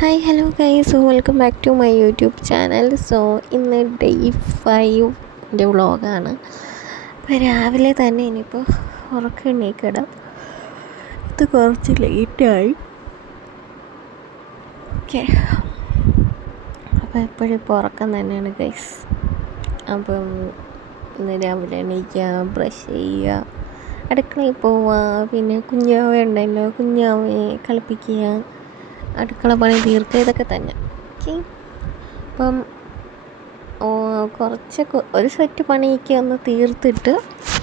Hi hello guys, welcome back to my YouTube channel. So ഇന്ന് day 5 വ്ളോഗാണ്. അപ്പോൾ രാവിലെ തന്നെ ഇനിയിപ്പോൾ ഉറക്കം എണീക്കണം. ഇത് കുറച്ച് ലേറ്റായി. ഓക്കെ, അപ്പോൾ എപ്പോഴും ഇപ്പോൾ ഉറക്കം തന്നെയാണ് ഗൈസ്. അപ്പം ഇന്ന് രാവിലെ എണീക്കുക, ബ്രഷ് ചെയ്യുക, അടുക്കളയിൽ പോവുക, പിന്നെ കുഞ്ഞാവ ഉണ്ടല്ലോ, കുഞ്ഞാവയെ കളിപ്പിക്കുക, അടുക്കള പണി തീർക്കുക, ഇതൊക്കെ തന്നെ. ഓക്കെ, അപ്പം ഒരു സെറ്റ് പണിയൊക്കെ ഒന്ന് തീർത്തിട്ട്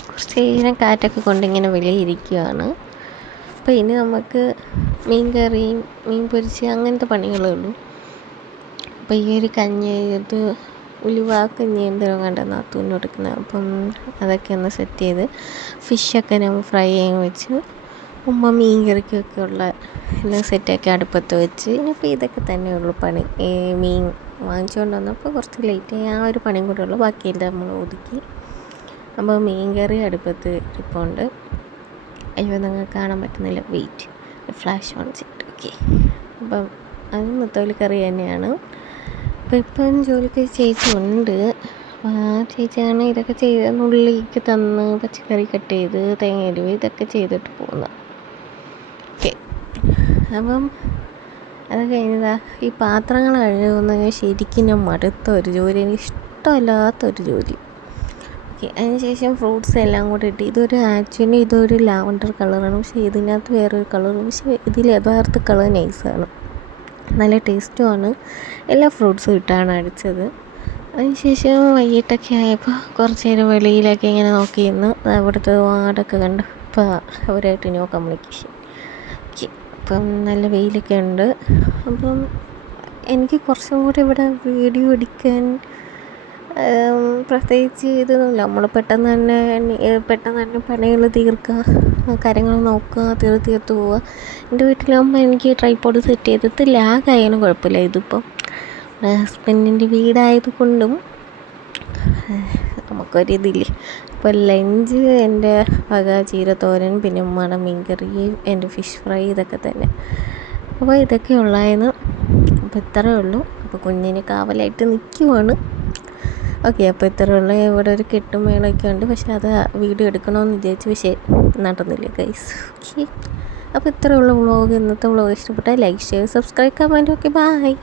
കുറച്ച് നേരം കാറ്റൊക്കെ കൊണ്ടിങ്ങനെ വെളിയിരിക്കുകയാണ്. അപ്പോൾ ഇനി നമുക്ക് മീൻ കറിയും മീൻ പൊരിച്ച് അങ്ങനത്തെ പണികളേ ഉള്ളൂ. അപ്പോൾ ഈ ഒരു കഞ്ഞി ഇത് ഉലുവാക്കഞ്ഞി എന്തെങ്കിലും കണ്ട നാത്തൂന് കൊടുക്കുന്നത്, അപ്പം അതൊക്കെ ഒന്ന് സെറ്റ് ചെയ്ത് ഫിഷൊക്കെ നമ്മൾ ഫ്രൈ ചെയ്യാൻ വെച്ച് ഉമ്മ മീൻ കറിക്കൊക്കെ ഉള്ള എല്ലാം സെറ്റാക്കി അടുപ്പത്ത് വെച്ച്. ഇനിയിപ്പോൾ ഇതൊക്കെ തന്നെയുള്ളൂ പണി. മീൻ വാങ്ങിച്ചുകൊണ്ട് വന്നപ്പോൾ കുറച്ച് ലേറ്റായി, ആ ഒരു പണിയും കൂടെ ഉള്ളൂ. ബാക്കിയെല്ലാം നമ്മൾ ഒതുക്കി. അപ്പോൾ മീൻ കറി അടുപ്പത്ത് ഇരിപ്പുണ്ട്. അയ്യോ, നിങ്ങൾക്ക് കാണാൻ പറ്റുന്നില്ല, വെയിറ്റ്, ഫ്ലാഷ് ഓൺ ചെയ്തിട്ട്. ഓക്കെ, അപ്പം അത് നെത്തോലി കറി തന്നെയാണ്. അപ്പോൾ ഇപ്പം ജോലിക്ക് ചേച്ചി ഉണ്ട്. ആ ചേച്ചിയാണ് ഇതൊക്കെ ചെയ്ത് ഉള്ളിലേക്ക് തന്ന് പച്ചക്കറി കട്ട് ചെയ്ത് തേങ്ങ ഇതൊക്കെ ചെയ്തിട്ട് പോകുന്നത്. ഓക്കെ, അപ്പം അത് കഴിഞ്ഞതാ ഈ പാത്രങ്ങൾ കഴുകുന്നത് ശരിക്കും ഞാൻ മടുത്ത ഒരു ജോലി, എനിക്ക് ഇഷ്ടമല്ലാത്തൊരു ജോലി. ഓക്കെ, അതിനുശേഷം ഫ്രൂട്ട്സ് എല്ലാം കൂടെ ഇട്ട് ആക്ച്വലി ഇതൊരു ലാവൻഡർ കളറാണ്, പക്ഷേ ഇതിനകത്ത് വേറൊരു കളറും. പക്ഷേ ഇതിൽ യഥാർത്ഥ കളർ നൈസാണ്, നല്ല ടേസ്റ്റുമാണ്. എല്ലാ ഫ്രൂട്ട്സും ഇട്ടാണ് അടിച്ചത്. അതിനുശേഷം വൈകിട്ടൊക്കെ ആയപ്പോൾ കുറച്ച് നേരം വെളിയിലൊക്കെ ഇങ്ങനെ നോക്കി നിന്ന് അവിടുത്തെ വാർഡൊക്കെ കണ്ട് ഇപ്പോൾ അവരായിട്ട് നോ കമ്മ്യൂണിക്കേഷൻ. ഓക്കെ, അപ്പം നല്ല വെയിലൊക്കെ ഉണ്ട്. അപ്പം എനിക്ക് കുറച്ചും കൂടി ഇവിടെ വീഡിയോ എടുക്കാൻ പ്രത്യേകിച്ച് ഇതൊന്നുമില്ല. നമ്മൾ പെട്ടെന്ന് തന്നെ പണികൾ തീർക്കുക, കാര്യങ്ങൾ നോക്കുക, തീർത്ത് പോവുക. എൻ്റെ വീട്ടിലാകുമ്പോൾ എനിക്ക് ട്രൈപോഡ് സെറ്റ് ചെയ്തിട്ട് ലാഗായാലും കുഴപ്പമില്ല. ഇതിപ്പം ഹസ്ബൻഡിൻ്റെ വീടായത് കൊണ്ടും നമുക്കൊരിതില്ലേ. അപ്പോൾ ലഞ്ച് എൻ്റെ വക ചീരത്തോരൻ, പിന്നെ ഉമ്മയുടെ മീൻ കറി, എൻ്റെ ഫിഷ് ഫ്രൈ, ഇതൊക്കെ തന്നെ. അപ്പോൾ ഇതൊക്കെ ഉള്ളായിരുന്നു. അപ്പോൾ ഇത്രയേ ഉള്ളൂ. അപ്പോൾ കുഞ്ഞിന് കാവലായിട്ട് നിൽക്കുവാണ്. ഓക്കെ, അപ്പോൾ ഇത്രയേ ഉള്ളൂ. ഇവിടെ ഒരു കെട്ടും മേളൊക്കെ ഉണ്ട്, പക്ഷെ അത് വീഡിയോ എടുക്കണമെന്ന് വിചാരിച്ചു, പക്ഷേ നടന്നില്ല ഗൈസ്. ഓക്കെ, അപ്പോൾ ഇത്രയേ ഉള്ളൂ വ്ളോഗ്. ഇന്നത്തെ വ്ളോഗ് ഇഷ്ടപ്പെട്ടാൽ like, share, subscribe, comment. Okay, by.